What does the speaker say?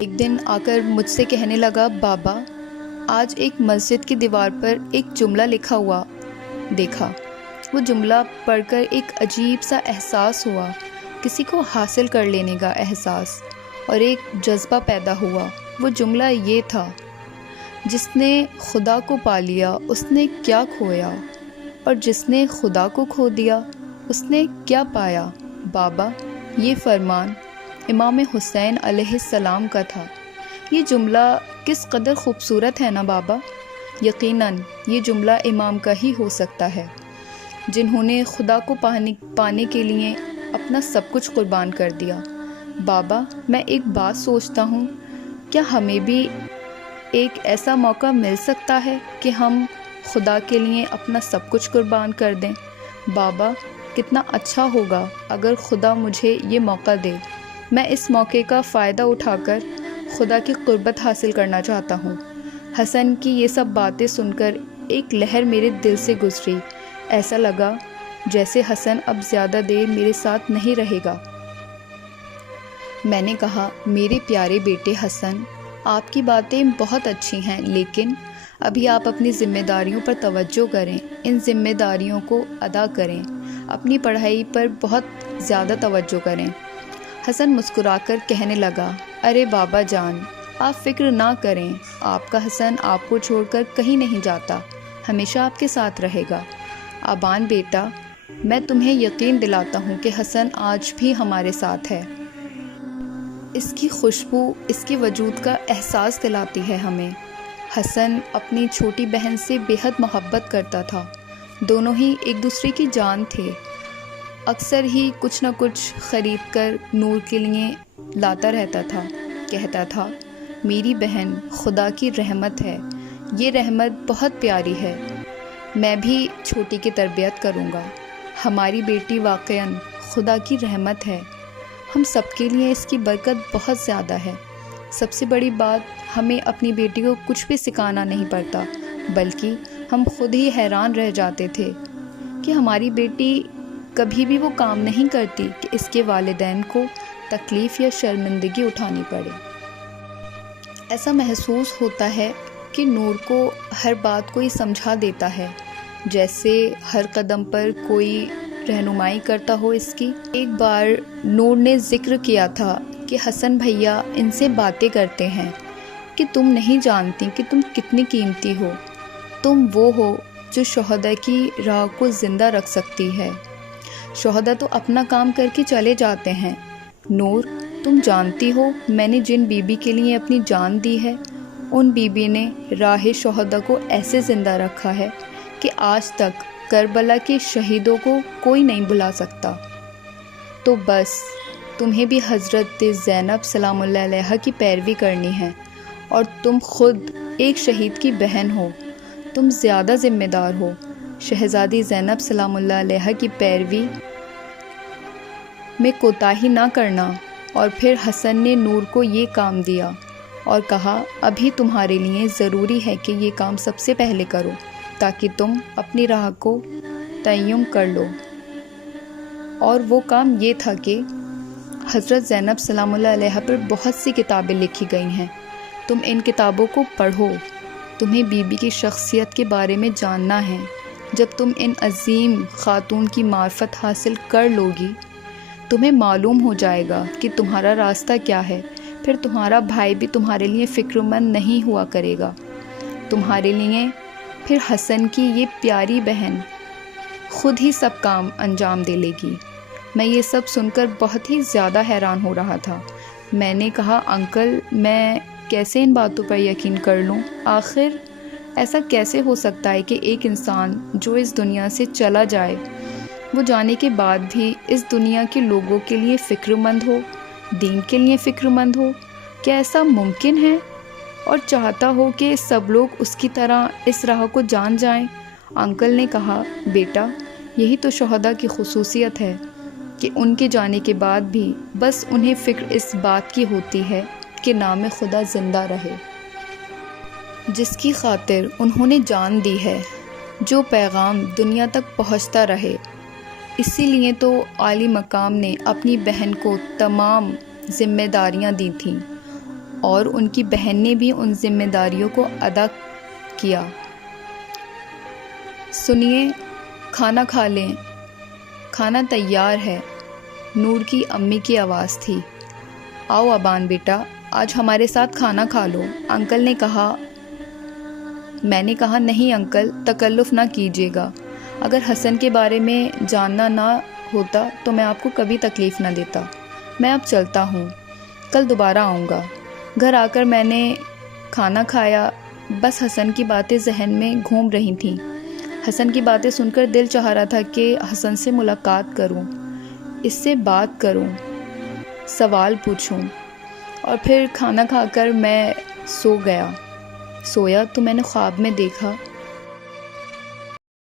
ایک دن آ کر مجھ سے کہنے لگا، بابا آج ایک مسجد کی دیوار پر ایک جملہ لکھا ہوا دیکھا۔ وہ جملہ پڑھ کر ایک عجیب سا احساس ہوا، کسی کو حاصل کر لینے کا احساس، اور ایک جذبہ پیدا ہوا۔ وہ جملہ یہ تھا، جس نے خدا کو پا لیا اس نے کیا کھویا، اور جس نے خدا کو کھو دیا اس نے کیا پایا۔ بابا یہ فرمان امام حسین علیہ السلام کا تھا۔ یہ جملہ کس قدر خوبصورت ہے نا بابا۔ یقیناً یہ جملہ امام کا ہی ہو سکتا ہے، جنہوں نے خدا کو پانے کے لیے اپنا سب کچھ قربان کر دیا۔ بابا میں ایک بات سوچتا ہوں، کیا ہمیں بھی ایک ایسا موقع مل سکتا ہے کہ ہم خدا کے لیے اپنا سب کچھ قربان کر دیں؟ بابا کتنا اچھا ہوگا اگر خدا مجھے یہ موقع دے۔ میں اس موقع کا فائدہ اٹھا کر خدا کی قربت حاصل کرنا چاہتا ہوں۔ حسن کی یہ سب باتیں سن کر ایک لہر میرے دل سے گزری۔ ایسا لگا جیسے حسن اب زیادہ دیر میرے ساتھ نہیں رہے گا۔ میں نے کہا، میرے پیارے بیٹے حسن، آپ کی باتیں بہت اچھی ہیں، لیکن ابھی آپ اپنی ذمہ داریوں پر توجہ کریں، ان ذمہ داریوں کو ادا کریں، اپنی پڑھائی پر بہت زیادہ توجہ کریں۔ حسن مسکرا کر کہنے لگا، ارے بابا جان، آپ فکر نہ کریں، آپ کا حسن آپ کو چھوڑ کر کہیں نہیں جاتا، ہمیشہ آپ کے ساتھ رہے گا۔ آبان بیٹا، میں تمہیں یقین دلاتا ہوں کہ حسن آج بھی ہمارے ساتھ ہے۔ اس کی خوشبو اس کے وجود کا احساس دلاتی ہے ہمیں۔ حسن اپنی چھوٹی بہن سے بے حد محبت کرتا تھا، دونوں ہی ایک دوسرے کی جان تھے۔ اکثر ہی کچھ نہ کچھ خرید کر نور کے لیے لاتا رہتا تھا، کہتا تھا، میری بہن خدا کی رحمت ہے، یہ رحمت بہت پیاری ہے، میں بھی چھوٹی کی تربیت کروں گا۔ ہماری بیٹی واقعاً خدا کی رحمت ہے، ہم سب کے لیے اس کی برکت بہت زیادہ ہے۔ سب سے بڑی بات، ہمیں اپنی بیٹی کو کچھ بھی سکھانا نہیں پڑتا، بلکہ ہم خود ہی حیران رہ جاتے تھے کہ ہماری بیٹی کبھی بھی وہ کام نہیں کرتی کہ اس کے والدین کو تکلیف یا شرمندگی اٹھانی پڑے۔ ایسا محسوس ہوتا ہے کہ نور کو ہر بات کوئی سمجھا دیتا ہے، جیسے ہر قدم پر کوئی رہنمائی کرتا ہو اس کی۔ ایک بار نور نے ذکر کیا تھا کہ حسن بھیا ان سے باتیں کرتے ہیں کہ تم نہیں جانتی کہ تم کتنی قیمتی ہو، تم وہ ہو جو شہداء کی راہ کو زندہ رکھ سکتی ہے۔ شہداء تو اپنا کام کر کے چلے جاتے ہیں، نور تم جانتی ہو میں نے جن بی بی کے لیے اپنی جان دی ہے، ان بی بی نے راہ شہداء کو ایسے زندہ رکھا ہے کہ آج تک کربلا کے شہیدوں کو کوئی نہیں بھلا سکتا۔ تو بس تمہیں بھی حضرت زینب سلام اللہ علیہا کی پیروی کرنی ہے، اور تم خود ایک شہید کی بہن ہو، تم زیادہ ذمہ دار ہو۔ شہزادی زینب سلام اللہ علیہا کی پیروی میں کوتاہی نہ کرنا۔ اور پھر حسن نے نور کو یہ کام دیا اور کہا، ابھی تمہارے لیے ضروری ہے کہ یہ کام سب سے پہلے کرو تاکہ تم اپنی راہ کو تعین کر لو۔ اور وہ کام یہ تھا کہ حضرت زینب سلام اللہ علیہا پر بہت سی کتابیں لکھی گئی ہیں، تم ان کتابوں کو پڑھو، تمہیں بی بی کی شخصیت کے بارے میں جاننا ہے۔ جب تم ان عظیم خاتون کی معرفت حاصل کر لوگی، تمہیں معلوم ہو جائے گا کہ تمہارا راستہ کیا ہے، پھر تمہارا بھائی بھی تمہارے لیے فکر مند نہیں ہوا کرے گا، تمہارے لیے پھر حسن کی یہ پیاری بہن خود ہی سب کام انجام دے لے گی۔ میں یہ سب سن کر بہت ہی زیادہ حیران ہو رہا تھا۔ میں نے کہا، انکل میں کیسے ان باتوں پر یقین کر لوں؟ آخر ایسا کیسے ہو سکتا ہے کہ ایک انسان جو اس دنیا سے چلا جائے، وہ جانے کے بعد بھی اس دنیا کے لوگوں کے لیے فکر مند ہو، دین کے لیے فکر مند ہو؟ کیا ایسا ممکن ہے؟ اور چاہتا ہو کہ سب لوگ اس کی طرح اس راہ کو جان جائیں؟ انکل نے کہا، بیٹا یہی تو شہداء کی خصوصیت ہے کہ ان کے جانے کے بعد بھی بس انہیں فکر اس بات کی ہوتی ہے کہ نام خدا زندہ رہے، جس کی خاطر انہوں نے جان دی ہے، جو پیغام دنیا تک پہنچتا رہے۔ اسی لیے تو عالی مقام نے اپنی بہن کو تمام ذمہ داریاں دی تھیں، اور ان کی بہن نے بھی ان ذمہ داریوں کو ادا کیا۔ سنیے، کھانا کھا لیں، کھانا تیار ہے، نور کی امی کی آواز تھی۔ آؤ ابان بیٹا، آج ہمارے ساتھ کھانا کھا لو، انکل نے کہا۔ میں نے کہا نہیں انکل، تکلف نہ کیجیے گا، اگر حسن کے بارے میں جاننا نہ ہوتا تو میں آپ کو کبھی تکلیف نہ دیتا۔ میں اب چلتا ہوں، کل دوبارہ آؤں گا۔ گھر آ کر میں نے کھانا کھایا، بس حسن کی باتیں ذہن میں گھوم رہی تھیں۔ حسن کی باتیں سن کر دل چاہ رہا تھا کہ حسن سے ملاقات کروں، اس سے بات کروں، سوال پوچھوں، اور پھر کھانا کھا کر میں سویا تو میں نے خواب میں دیکھا